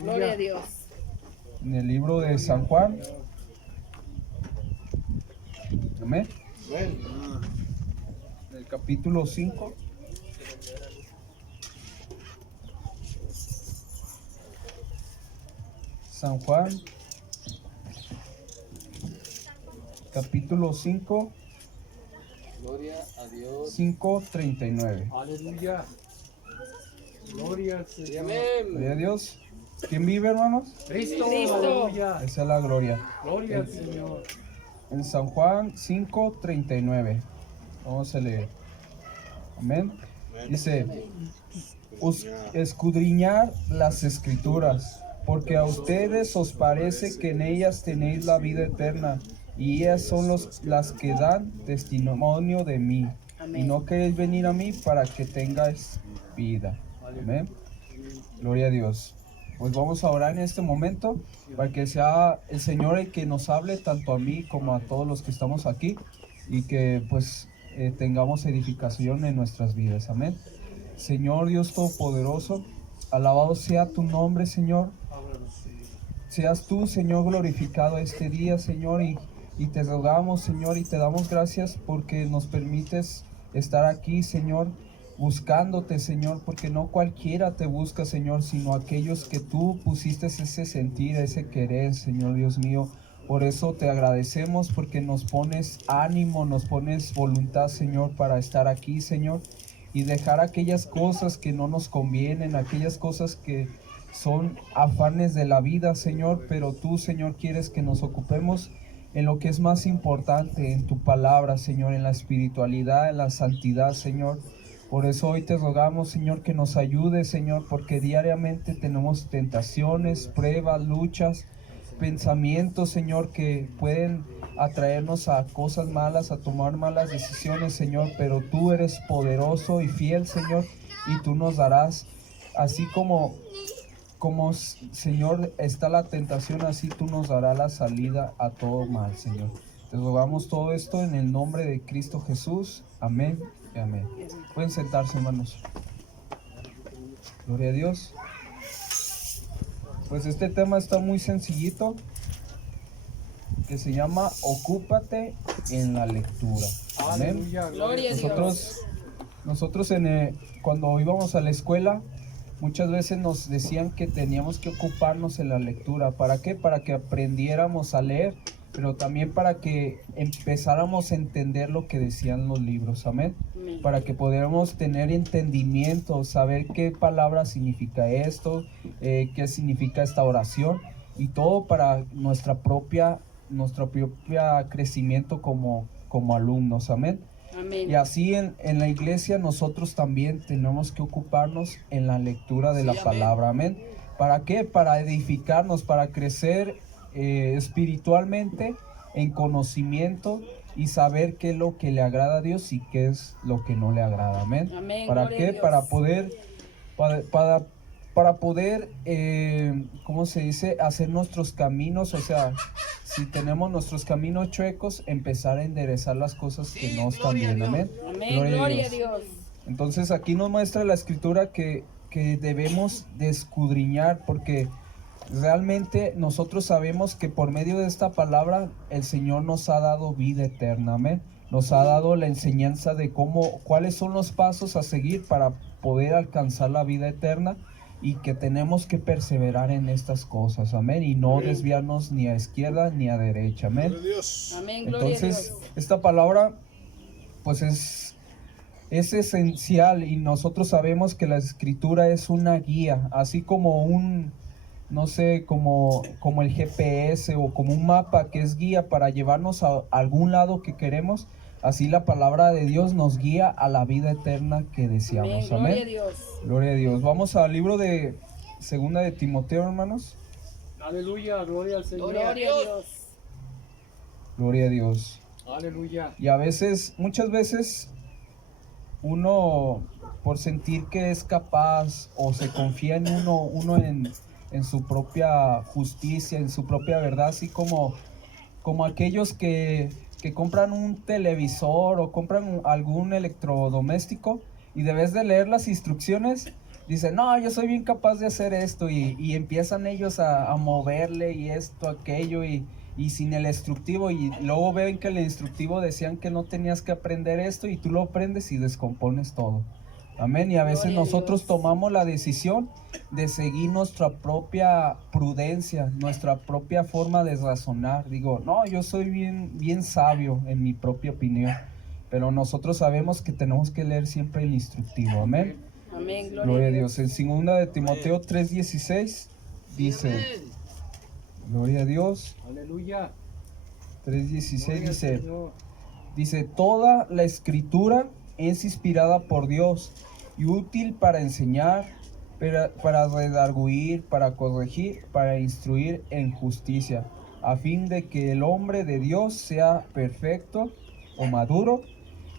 Gloria a Dios. En el libro de San Juan. Amén. En el capítulo 5. San Juan, capítulo 5. Gloria a Dios. 5:39. Aleluya. Gloria al Señor. Amén. Gloria a Dios. ¿Quién vive, hermanos? Cristo. Cristo. Aleluya. Esa es la gloria. Gloria al Señor. En San Juan 5:39. Vamos a leer. Amén. Dice: escudriñar las escrituras, porque a ustedes os parece que en ellas tenéis la vida eterna, y ellas son las que dan testimonio de mí. Amén. Y no queréis venir a mí para que tengáis vida. Amén. Gloria a Dios. Pues vamos a orar en este momento para que sea el Señor el que nos hable tanto a mí como a todos los que estamos aquí, y que pues tengamos edificación en nuestras vidas. Amén. Señor Dios Todopoderoso, alabado sea tu nombre, Señor. Seas tú, Señor, glorificado este día, Señor, y te rogamos, Señor, y te damos gracias porque nos permites estar aquí, Señor, buscándote, Señor, porque no cualquiera te busca, Señor, sino aquellos que tú pusiste ese sentir, ese querer, Señor Dios mío. Por eso te agradecemos, porque nos pones ánimo, nos pones voluntad, Señor, para estar aquí, Señor, y dejar aquellas cosas que no nos convienen, aquellas cosas que son afanes de la vida, Señor, pero tú, Señor, quieres que nos ocupemos en lo que es más importante, en tu palabra, Señor, en la espiritualidad, en la santidad, Señor. Por eso hoy te rogamos, Señor, que nos ayudes, Señor, porque diariamente tenemos tentaciones, pruebas, luchas, pensamientos, Señor, que pueden atraernos a cosas malas, a tomar malas decisiones, Señor, pero tú eres poderoso y fiel, Señor, y tú nos darás, así como Señor, está la tentación, así tú nos darás la salida a todo mal, Señor. Te rogamos todo esto en el nombre de Cristo Jesús. Amén y amén. Pueden sentarse, hermanos. Gloria a Dios. Pues este tema está muy sencillito, que se llama Ocúpate en la lectura. Amén. Aleluya. Gloria a Dios. Nosotros cuando íbamos a la escuela, muchas veces nos decían que teníamos que ocuparnos en la lectura. ¿Para qué? Para que aprendiéramos a leer, pero también para que empezáramos a entender lo que decían los libros. Amén. Amén. Para que pudiéramos tener entendimiento, saber qué palabra significa esto, qué significa esta oración, y todo para nuestro propio crecimiento como alumnos. Amén. Amén. Y así en la iglesia nosotros también tenemos que ocuparnos en la lectura de la palabra. Amén. ¿Para qué? Para edificarnos, para crecer espiritualmente, en conocimiento, y saber qué es lo que le agrada a Dios y qué es lo que no le agrada. Amén. Amén. ¿Para Gloria a qué? Dios. Para poder, ¿cómo se dice? Hacer nuestros caminos, o sea, si tenemos nuestros caminos chuecos, empezar a enderezar las cosas que no están bien. Amén. Amén. Gloria a Dios. Entonces aquí nos muestra la escritura que debemos de escudriñar, porque realmente nosotros sabemos que por medio de esta palabra el Señor nos ha dado vida eterna. Amén. Nos ha dado la enseñanza de cuáles son los pasos a seguir para poder alcanzar la vida eterna, y que tenemos que perseverar en estas cosas. Amén. Y no desviarnos ni a izquierda ni a derecha. Amén. Amén. Gloria a Entonces, Dios. esta palabra pues es esencial, y nosotros sabemos que la escritura es una guía, así como no sé, como el GPS o como un mapa que es guía para llevarnos a algún lado que queremos. Así la palabra de Dios nos guía a la vida eterna que deseamos. Amén. Gloria a Amén. Dios. Gloria a Dios. Vamos al libro de Segunda de Timoteo, hermanos. Aleluya. Gloria al Señor. Gloria a Dios. Gloria a Dios. Aleluya. Y muchas veces, uno, por sentir que es capaz, o se confía en uno en su propia justicia, en su propia verdad, así como aquellos que compran un televisor o compran algún electrodoméstico, y debes de leer las instrucciones, dicen, no, yo soy bien capaz de hacer esto y empiezan ellos a moverle y esto, aquello y sin el instructivo y luego ven que el instructivo decían que no tenías que aprender esto y tú lo aprendes y descompones todo. Amén. Y a veces Gloria a nosotros Dios. tomamos la decisión de seguir nuestra propia prudencia, nuestra propia forma de razonar. Digo, no, yo soy bien sabio en mi propia opinión, pero nosotros sabemos que tenemos que leer siempre el instructivo. Amén. Amén. Gloria a Dios. En 2 de Timoteo 3:16 dice, gloria a Dios, Aleluya. 3:16 Gloria al dice, Señor. dice, toda la escritura es inspirada por Dios y útil para enseñar, para redarguir, para corregir, para instruir en justicia, a fin de que el hombre de Dios sea perfecto o maduro,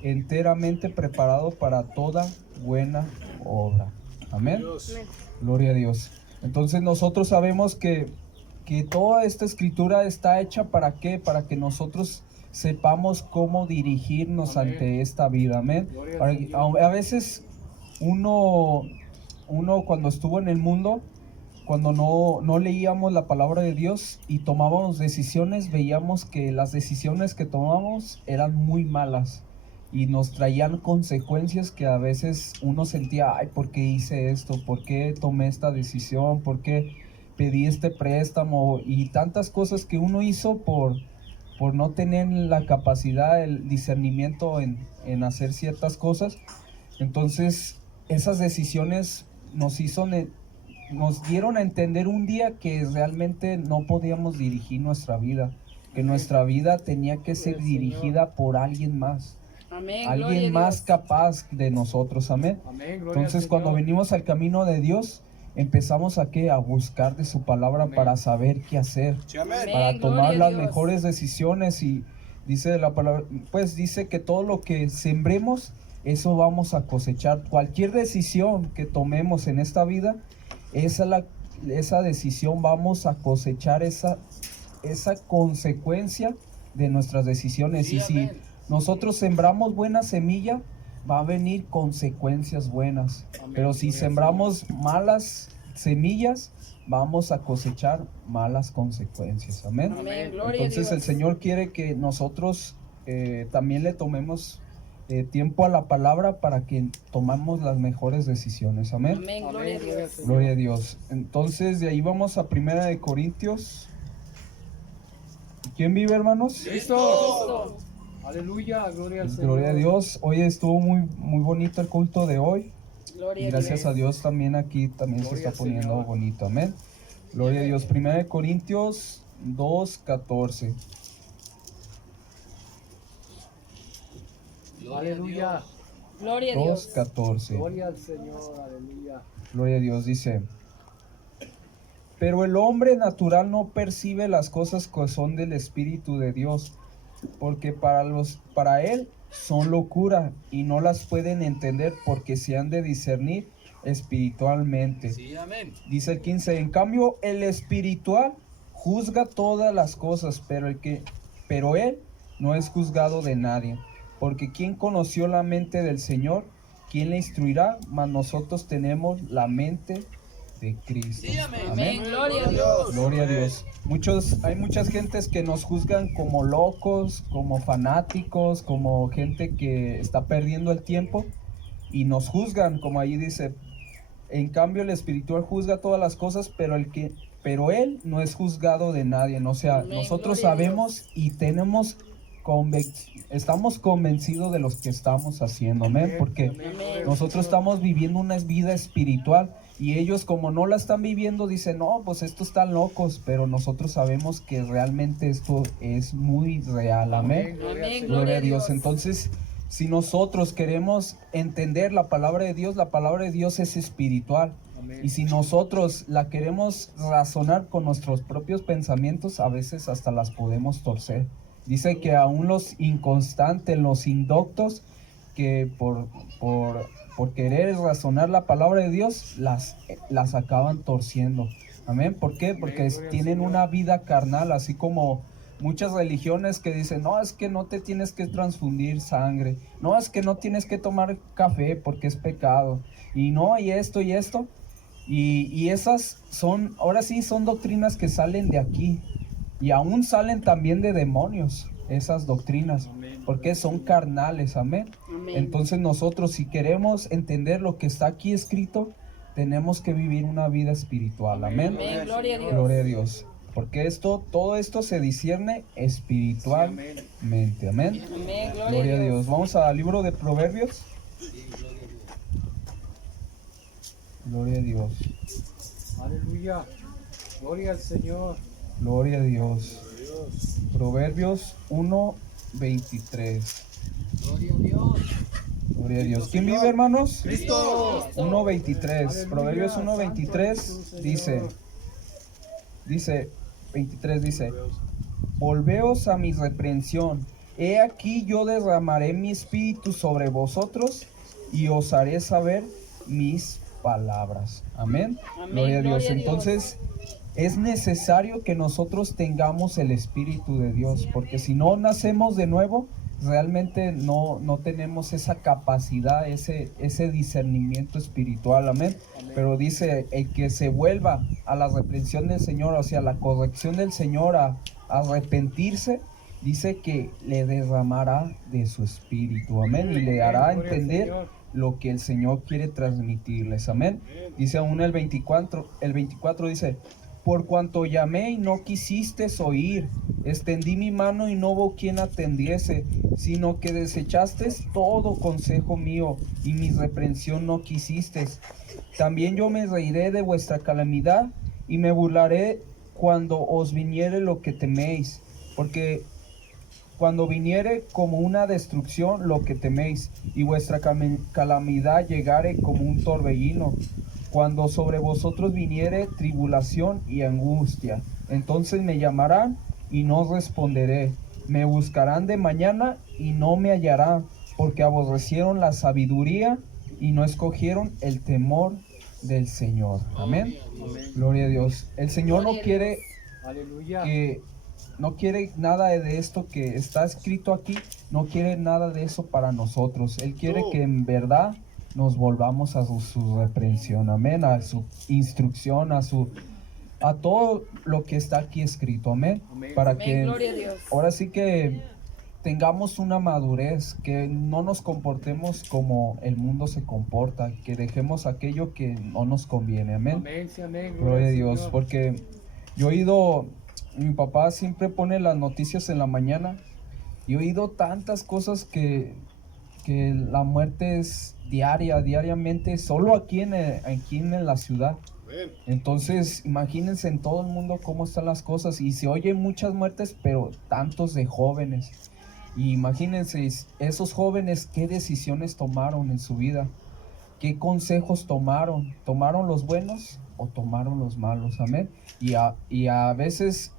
enteramente preparado para toda buena obra. Amén. Gloria a Dios. Entonces nosotros sabemos que toda esta escritura está hecha ¿para qué? Para que nosotros sepamos cómo dirigirnos Amén. ante esta vida. Amén. Gloria al Para- Señor. a veces uno cuando estuvo en el mundo, cuando no leíamos la palabra de Dios y tomábamos decisiones, veíamos que las decisiones que tomábamos eran muy malas y nos traían consecuencias que a veces uno sentía, ay, ¿por qué hice esto? ¿Por qué tomé esta decisión? ¿Por qué pedí este préstamo? Y tantas cosas que uno hizo por no tener la capacidad, el discernimiento en hacer ciertas cosas. Entonces, esas decisiones nos dieron a entender un día que realmente no podíamos dirigir nuestra vida, que nuestra vida tenía que ser dirigida por alguien más, Amén. Gloria a alguien más Dios. capaz de nosotros. Amén. Amén. Gloria Entonces, al cuando Señor. venimos al camino de Dios, empezamos a qué? A buscar de su palabra Amén. para saber qué hacer, Amén. para tomar Gloria a las Dios. mejores decisiones. Y dice la palabra, pues dice que todo lo que sembremos, eso vamos a cosechar. Cualquier decisión que tomemos en esta vida, esa decisión vamos a cosechar esa consecuencia de nuestras decisiones. Sí, y si amén. nosotros sembramos buena semilla, va a venir consecuencias buenas. Amén. Pero si Gloria al sembramos malas semillas, vamos a cosechar malas consecuencias. Amén. Amén. Gloria a Entonces el Dios. Señor quiere que nosotros también le tomemos tiempo a la palabra para que tomamos las mejores decisiones. Amén. Amén. Amén. Gloria a Gloria al Dios. Señor. Gloria a Dios. Entonces de ahí vamos a 1 de Corintios. ¿Quién vive, hermanos? Cristo. Aleluya. Gloria al Señor. Gloria a Dios. Hoy estuvo muy bonito el culto de hoy. Gloria Y a gracias Dios. a Dios también aquí también se Gloria está al poniendo Señor. bonito. Amén. Gloria a Dios. 1 de Corintios 2:14. Aleluya. Gloria a Dios. 2:14. Gloria al Señor. Aleluya. Gloria a Dios. Dice: pero el hombre natural no percibe las cosas que son del Espíritu de Dios, porque para él son locura y no las pueden entender porque se han de discernir espiritualmente. Sí, amén. Dice el 15: en cambio el espiritual juzga todas las cosas, pero él no es juzgado de nadie, porque ¿quién conoció la mente del Señor? ¿Quién le instruirá? Mas nosotros tenemos la mente de Cristo. Sí, amén. Amén. Gloria a Dios. Gloria a Dios. Hay muchas gentes que nos juzgan como locos, como fanáticos, como gente que está perdiendo el tiempo y nos juzgan, como ahí dice. En cambio el espiritual juzga todas las cosas, pero él no es juzgado de nadie. O sea, Amén. nosotros Gloria a sabemos y estamos convencidos de lo que estamos haciendo. Amén. Porque Amén. nosotros estamos viviendo una vida espiritual y ellos, como no la están viviendo, dicen, no, pues estos están locos, pero nosotros sabemos que realmente esto es muy real. Amén. Amén. Gloria a Dios. Entonces, si nosotros queremos entender la palabra de Dios es espiritual. Amén. Y si nosotros la queremos razonar con nuestros propios pensamientos, a veces hasta las podemos torcer. Dice que aún los inconstantes, los indoctos, que por querer razonar la palabra de Dios, las acaban torciendo. Amén. ¿Por qué? Porque gloria al tienen Señor. una vida carnal, así como muchas religiones que dicen, no, es que no te tienes que transfundir sangre, no, es que no tienes que tomar café porque es pecado, y no, y esto y esto. Y esas son, ahora sí, son doctrinas que salen de aquí. Y aún salen también de demonios, esas doctrinas, porque son carnales, amén. Amén. Entonces nosotros, si queremos entender lo que está aquí escrito, tenemos que vivir una vida espiritual, amén. Amén. Gloria a Dios. Gloria a Dios. Porque todo esto se discierne espiritualmente, amén. Amén. Gloria a Dios. Vamos al libro de Proverbios. Gloria a Dios. Aleluya. Gloria al Señor. Gloria a Dios. Proverbios 1:23. Gloria a Dios. Gloria a Dios. ¿Quién vive, hermanos? Cristo. 1:23. Aleluya. Proverbios Santo eres tú, 1:23 Señor. dice 23 dice: Volveos a mi reprensión. He aquí yo derramaré mi espíritu sobre vosotros y os haré saber mis palabras. Amén. Amén. Gloria a Dios. Gloria a Dios. Entonces, es necesario que nosotros tengamos el Espíritu de Dios, porque si no nacemos de nuevo, realmente no tenemos esa capacidad, ese discernimiento espiritual, amén. Pero dice, el que se vuelva a la reprensión del Señor, o sea, la corrección del Señor, a arrepentirse, dice que le derramará de su espíritu, amén, y le hará Gloria al entender Señor. lo que el Señor quiere transmitirles, amén. Dice aún el 24 dice: por cuanto llamé y no quisistes oír, extendí mi mano y no hubo quien atendiese, sino que desechaste todo consejo mío y mi reprensión no quisistes. También yo me reiré de vuestra calamidad y me burlaré cuando os viniere lo que teméis, porque cuando viniere como una destrucción lo que teméis, y vuestra calamidad llegare como un torbellino, cuando sobre vosotros viniere tribulación y angustia, entonces me llamarán y no responderé, me buscarán de mañana y no me hallarán, porque aborrecieron la sabiduría y no escogieron el temor del Señor. Amén. Gloria a Dios. El Señor no Gloria a quiere Aleluya. que no quiere nada de esto que está escrito aquí, no quiere nada de eso para nosotros. Él quiere que en verdad nos volvamos a su reprensión, amén, a su instrucción, a todo lo que está aquí escrito, amén, Amén. para Amén. que Gloria a Dios. ahora sí que tengamos una madurez, que no nos comportemos como el mundo se comporta, que dejemos aquello que no nos conviene, amén. Amén, sí, amén. Gloria a al Dios, Señor. porque yo he oído, mi papá siempre pone las noticias en la mañana y he oído tantas cosas que la muerte es diariamente, solo aquí en la ciudad. Entonces, imagínense en todo el mundo cómo están las cosas y se oyen muchas muertes, pero tantos de jóvenes. Y imagínense esos jóvenes qué decisiones tomaron en su vida, qué consejos tomaron los buenos o tomaron los malos, amén. Y a veces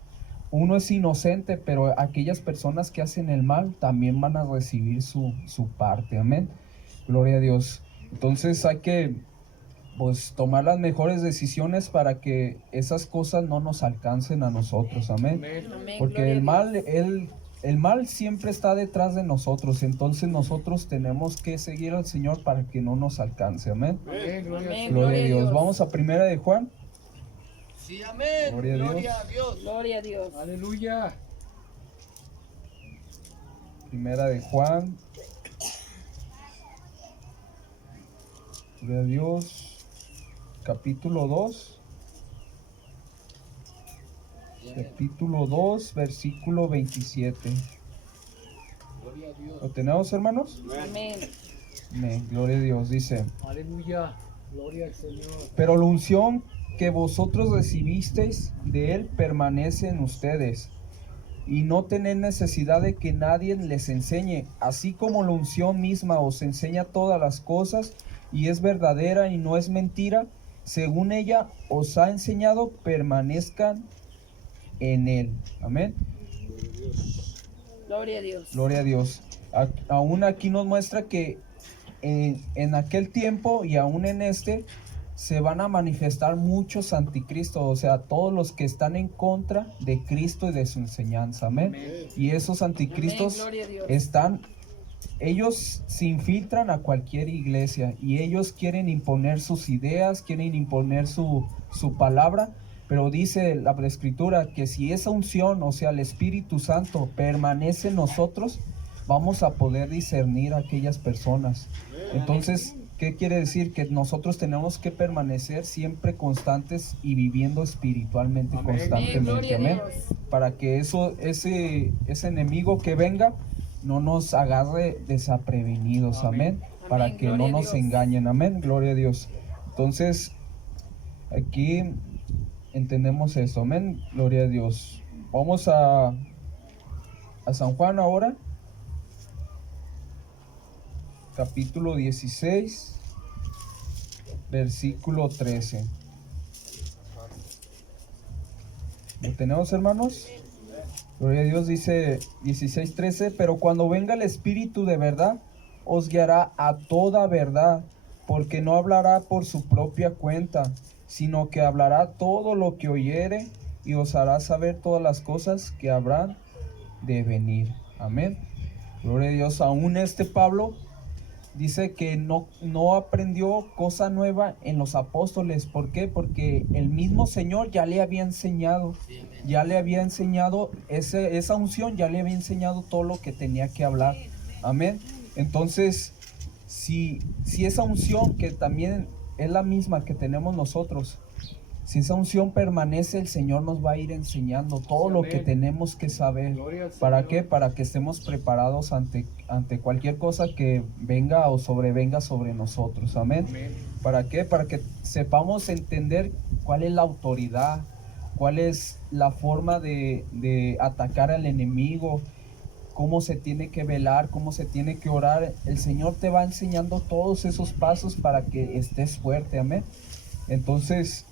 uno es inocente, pero aquellas personas que hacen el mal también van a recibir su parte, amén. Gloria a Dios. Entonces hay que pues tomar las mejores decisiones para que esas cosas no nos alcancen a nosotros, amén. Amén. Amén. Porque Gloria a el Dios. mal, el mal siempre está detrás de nosotros, entonces nosotros tenemos que seguir al Señor para que no nos alcance, amén. Amén, gloria al Amén. Señor. Gloria a Dios. Dios. Vamos a primera de Juan. Sí, amén. Gloria a Dios. Gloria a Dios. Gloria a Dios. Aleluya. Primera de Juan. Gloria a Dios. Capítulo 2. Capítulo 2, versículo 27. Gloria a Dios. ¿Lo tenemos, hermanos? Amén. Amén. Gloria a Dios. Dice: Aleluya. Gloria al Señor. pero la unción que vosotros recibisteis de Él permanece en ustedes, y no tenéis necesidad de que nadie les enseñe, así como la unción misma os enseña todas las cosas, y es verdadera y no es mentira, según ella os ha enseñado, permanezcan en Él. Amén. Gloria a Dios. Gloria a Dios. Aún aquí nos muestra que en aquel tiempo y aún en este, se van a manifestar muchos anticristos, o sea, todos los que están en contra de Cristo y de su enseñanza, amén. Y esos anticristos Amén, gloria a Dios. ellos se infiltran a cualquier iglesia y ellos quieren imponer sus ideas, quieren imponer su palabra, pero dice la Escritura que si esa unción, o sea, el Espíritu Santo permanece en nosotros, vamos a poder discernir a aquellas personas. Entonces, ¿qué quiere decir? Que nosotros tenemos que permanecer siempre constantes y viviendo espiritualmente Amén. Amén, constantemente, gloria a amén. Dios. Para que ese enemigo que venga no nos agarre desaprevenidos, amén. Para Amén, que gloria no a nos Dios. engañen, amén, gloria a Dios. Entonces, aquí entendemos eso, amén, gloria a Dios. Vamos a San Juan ahora, capítulo 16, versículo 13. ¿Lo tenemos, hermanos? Gloria a Dios, dice 16:13, pero cuando venga el Espíritu de verdad, os guiará a toda verdad, porque no hablará por su propia cuenta, sino que hablará todo lo que oyere y os hará saber todas las cosas que habrán de venir. Amén. Gloria a Dios. Aún Pablo dice que no aprendió cosa nueva en los apóstoles. ¿Por qué? Porque el mismo Señor ya le había enseñado, esa unción, ya le había enseñado todo lo que tenía que hablar. Amén. Entonces, si esa unción, que también es la misma que tenemos nosotros, si esa unción permanece, el Señor nos va a ir enseñando todo lo que tenemos que saber. Gloria al ¿Para Señor. qué? Para que estemos preparados ante cualquier cosa que venga o sobrevenga sobre nosotros. Amén. Amén. ¿Para qué? Para que sepamos entender cuál es la autoridad, cuál es la forma de atacar al enemigo, cómo se tiene que velar, cómo se tiene que orar. El Señor te va enseñando todos esos pasos para que estés fuerte. Amén. Entonces,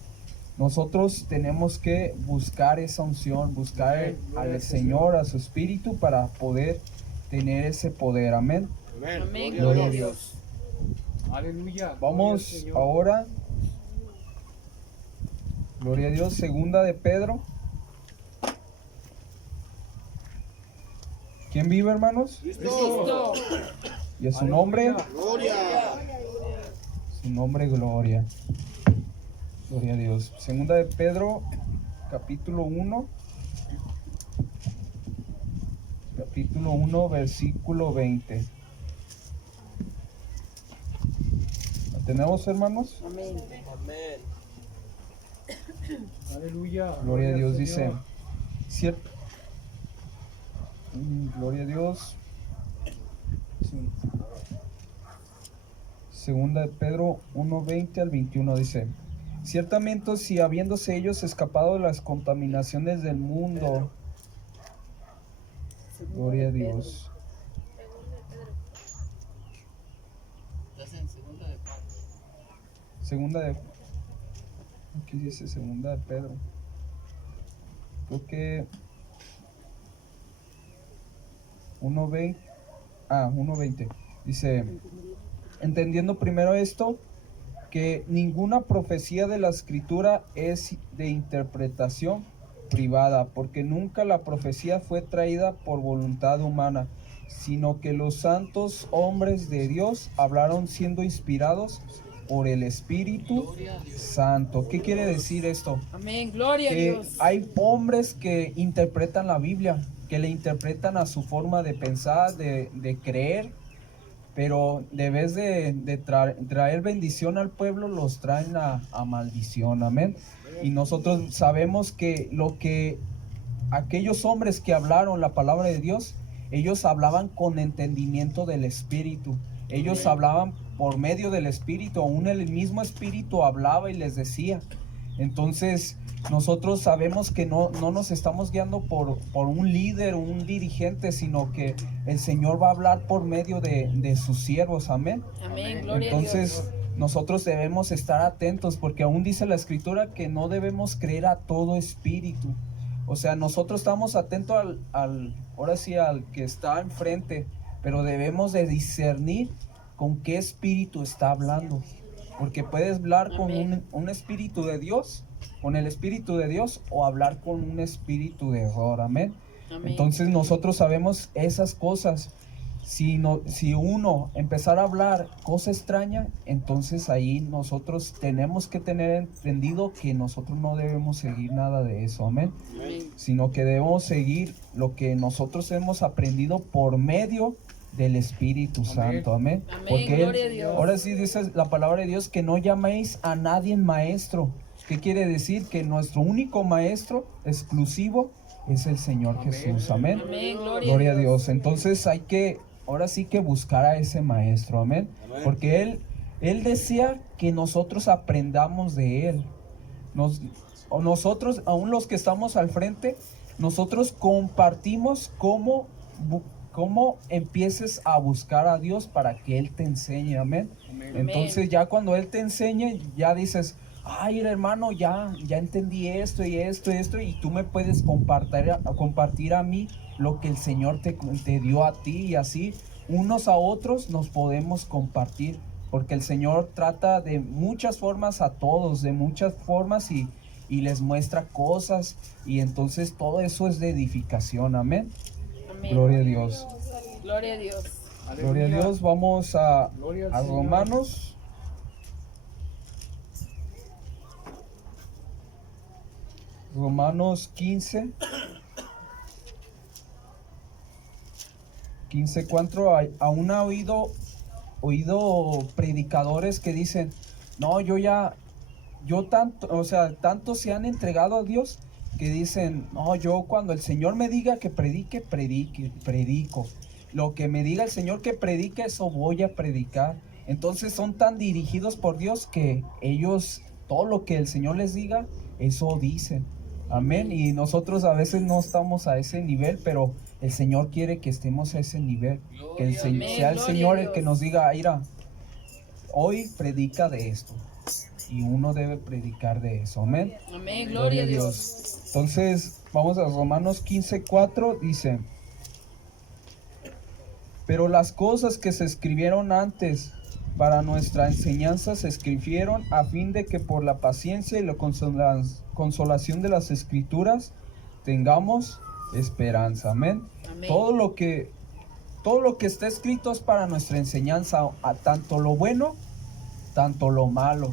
nosotros tenemos que buscar esa unción, buscar Amén. Gloria al al Señor, a su Espíritu, para poder tener ese poder. Amén. Amén, Gloria gloria a a Dios. Dios. Aleluya. Vamos Gloria al Señor. ahora, gloria a Dios, segunda de Pedro. ¿Quién vive, hermanos? Cristo. Y a su nombre, Aleluya. su nombre, gloria. Gloria a Dios. Segunda de Pedro, capítulo 1. Capítulo 1, versículo 20. ¿Lo tenemos, hermanos? Amén. Aleluya. Gloria a Dios, al dice. Señor. Cierto. Gloria a Dios. Sí. Segunda de Pedro 1:20 al 21 dice: ciertamente, si habiéndose ellos escapado de las contaminaciones del mundo, gloria a Dios. Estás en segunda de Juan. Segunda de, aquí dice segunda de Pedro. Creo que 1:20. 1:20. Dice: entendiendo primero esto, que ninguna profecía de la Escritura es de interpretación privada, porque nunca la profecía fue traída por voluntad humana, sino que los santos hombres de Dios hablaron siendo inspirados por el Espíritu Santo. ¿Qué quiere decir esto? Amén, gloria a Que Dios. hay hombres que interpretan la Biblia, que le interpretan a su forma de pensar, de creer, pero de vez de traer bendición al pueblo, los traen a maldición. Amén. Y nosotros sabemos que lo que aquellos hombres que hablaron la palabra de Dios, ellos hablaban con entendimiento del Espíritu. Ellos hablaban por medio del Espíritu, aún el mismo Espíritu hablaba y les decía. Entonces, nosotros sabemos que no nos estamos guiando por un líder, un dirigente, sino que el Señor va a hablar por medio de sus siervos. Amén. Amén, gloria a Entonces, Dios. nosotros debemos estar atentos, porque aún dice la Escritura que no debemos creer a todo espíritu. O sea, nosotros estamos atentos ahora sí, al que está enfrente, pero debemos de discernir con qué espíritu está hablando. Porque puedes hablar con Amén. un espíritu de Dios, con el espíritu de Dios, o hablar con un espíritu de error. Amén. Amén. Entonces nosotros sabemos esas cosas. Si uno empezara a hablar cosa extraña, entonces ahí nosotros tenemos que tener entendido que nosotros no debemos seguir nada de eso, amén. Amén. Sino que debemos seguir lo que nosotros hemos aprendido por medio del Espíritu Amén. Santo, amén. Amén, Porque gloria a Dios. ahora sí dice la palabra de Dios que no llaméis a nadie maestro. ¿Qué quiere decir? Que nuestro único maestro exclusivo es el Señor Amén. Jesús, amén. Amén, Gloria a Dios. Entonces hay que, ahora sí que buscar a ese maestro, amén. Porque él desea que nosotros aprendamos de él. Nosotros, aún los que estamos al frente, nosotros compartimos cómo empieces a buscar a Dios para que Él te enseñe, amén. Amén. Entonces ya cuando Él te enseñe, ya dices, ay hermano, ya entendí esto y esto y esto, y tú me puedes compartir a mí lo que el Señor te dio a ti, y así unos a otros nos podemos compartir, porque el Señor trata de muchas formas a todos, de muchas formas, y les muestra cosas, y entonces todo eso es de edificación, amén. Amén. Gloria a Dios. Gloria a Dios. Gloria a Dios. Vamos a Gloria al Señor. Romanos. Romanos 15. 15:4. Aún ha oído predicadores que dicen, no, tanto se han entregado a Dios que dicen, no, yo cuando el Señor me diga que predico. Lo que me diga el Señor que predique, eso voy a predicar. Entonces son tan dirigidos por Dios que ellos, todo lo que el Señor les diga, eso dicen. Amén. Y nosotros a veces no estamos a ese nivel, pero el Señor quiere que estemos a ese nivel. Que Amén. sea el Gloria Señor a el que Dios. nos diga, mira, hoy predica de esto. Y uno debe predicar de eso. Amén. Amén, gloria a Dios. Entonces, vamos a Romanos 15:4, dice, pero las cosas que se escribieron antes para nuestra enseñanza se escribieron a fin de que por la paciencia y la consolación de las escrituras tengamos esperanza. Amén. Amén. Todo lo que está escrito es para nuestra enseñanza, a tanto lo bueno, tanto lo malo.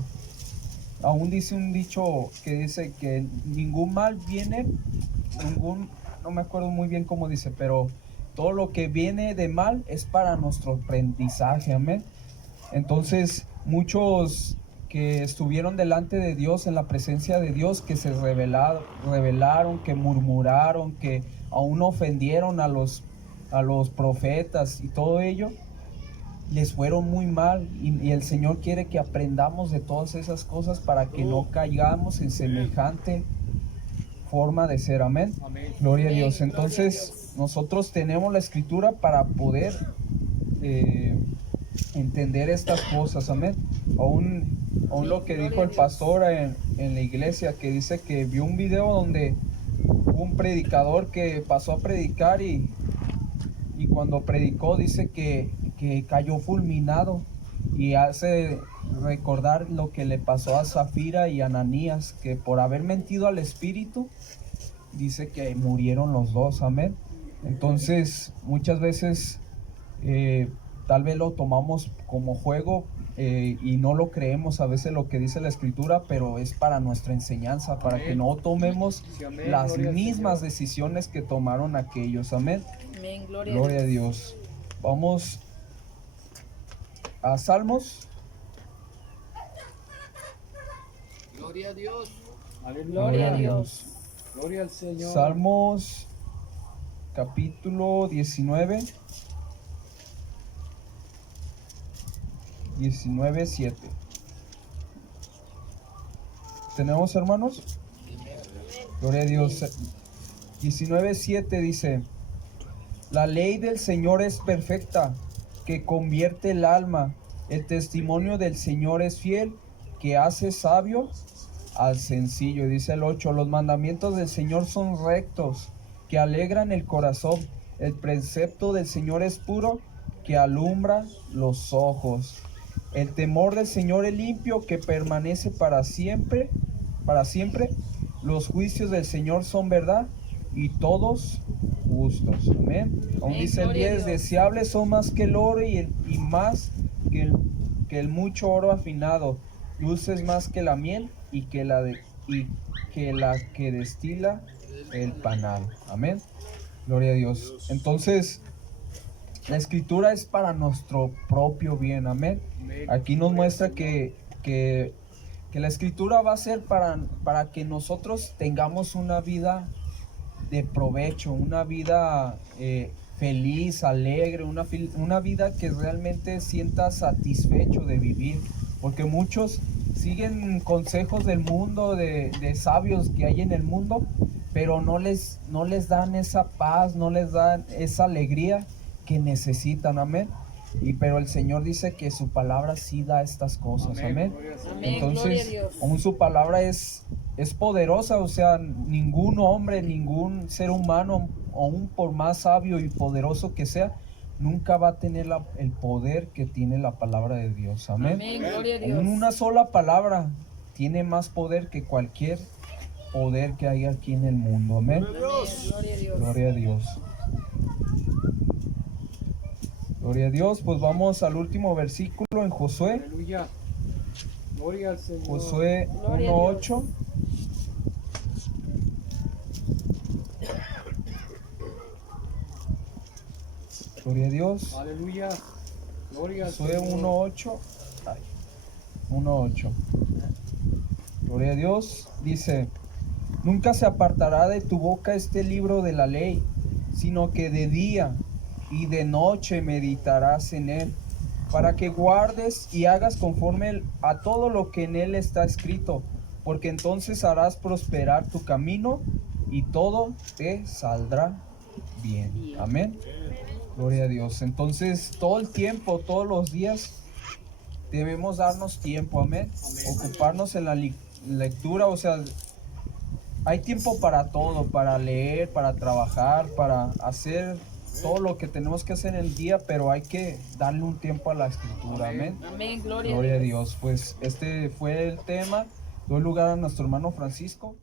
Aún dice un dicho que dice que ningún mal viene, no me acuerdo muy bien cómo dice, pero todo lo que viene de mal es para nuestro aprendizaje, amén. Entonces, muchos que estuvieron delante de Dios, en la presencia de Dios, que se rebelaron, que murmuraron, que aún ofendieron a los profetas y todo ello, les fueron muy mal, y el Señor quiere que aprendamos de todas esas cosas para que no caigamos en semejante forma de ser, amén. Amén. Gloria a Amén, Dios. gloria a Entonces Dios. nosotros tenemos la escritura para poder entender estas cosas, amén. Aún lo que Gloria dijo a el Dios. pastor en la iglesia, que dice que vio un video donde hubo un predicador que pasó a predicar, y cuando predicó dice que cayó fulminado, y hace recordar lo que le pasó a Zafira y a Ananías, que por haber mentido al Espíritu, dice que murieron los dos, amén. Entonces muchas veces tal vez lo tomamos como juego, y no lo creemos a veces lo que dice la Escritura, pero es para nuestra enseñanza, para Amén. que no tomemos Sí, amén. las Gloria al mismas Señor. decisiones que tomaron aquellos, amén. Amén, gloria, Gloria a Dios. Vamos a Salmos. Gloria a Dios. Aleluya. Gloria a Dios. Gloria al Señor. Salmos capítulo 19. 19:7. ¿Tenemos, hermanos? Gloria a Dios. 19:7 dice: la ley del Señor es perfecta, que convierte el alma. El testimonio del Señor es fiel, que hace sabio al sencillo. Dice el 8: los mandamientos del Señor son rectos, que alegran el corazón. El precepto del Señor es puro, que alumbra los ojos. El temor del Señor es limpio, que permanece para siempre, para siempre. Los juicios del Señor son verdad y todos justos. Amén. Aún Amén, dice el gloria a 10, Dios. deseables son más que el oro y más que el mucho oro afinado, dulces más que la miel y que la que destila el panal. Amén. Gloria a Dios. Entonces, la escritura es para nuestro propio bien. Amén. Aquí nos muestra que la escritura va a ser para que nosotros tengamos una vida de provecho, una vida feliz, alegre, una vida que realmente sientas satisfecho de vivir. Porque muchos siguen consejos del mundo, de sabios que hay en el mundo, pero no les dan esa paz, no les dan esa alegría que necesitan. Amén. Pero el Señor dice que su palabra sí da estas cosas. Amén. Amén, gloria a Entonces, Dios. aún su palabra es poderosa. O sea, ningún hombre, ningún ser humano, aún por más sabio y poderoso que sea, nunca va a tener el poder que tiene la palabra de Dios. Amén. Amén, gloria a Dios. Aún una sola palabra tiene más poder que cualquier poder que hay aquí en el mundo. Amén. Amén, gloria a Dios. Gloria a Dios. Gloria a Dios. Pues vamos al último versículo en Josué. Aleluya. Gloria al Señor. Josué Gloria a 1:8. Gloria a Dios. Aleluya. Gloria al Josué Señor. 1:8. Ay, 1:8. Gloria a Dios. Dice: nunca se apartará de tu boca este libro de la ley, sino que de día y de noche meditarás en él, para que guardes y hagas conforme a todo lo que en él está escrito, porque entonces harás prosperar tu camino y todo te saldrá bien. Amén. Gloria a Dios. Entonces, todo el tiempo, todos los días, debemos darnos tiempo. Amén. Ocuparnos en la lectura. O sea, hay tiempo para todo, para leer, para trabajar, para hacer todo lo que tenemos que hacer en el día, pero hay que darle un tiempo a la escritura. Amén. Amén, gloria Gloria a a Dios. Dios. Pues este fue el tema. Doy lugar a nuestro hermano Francisco.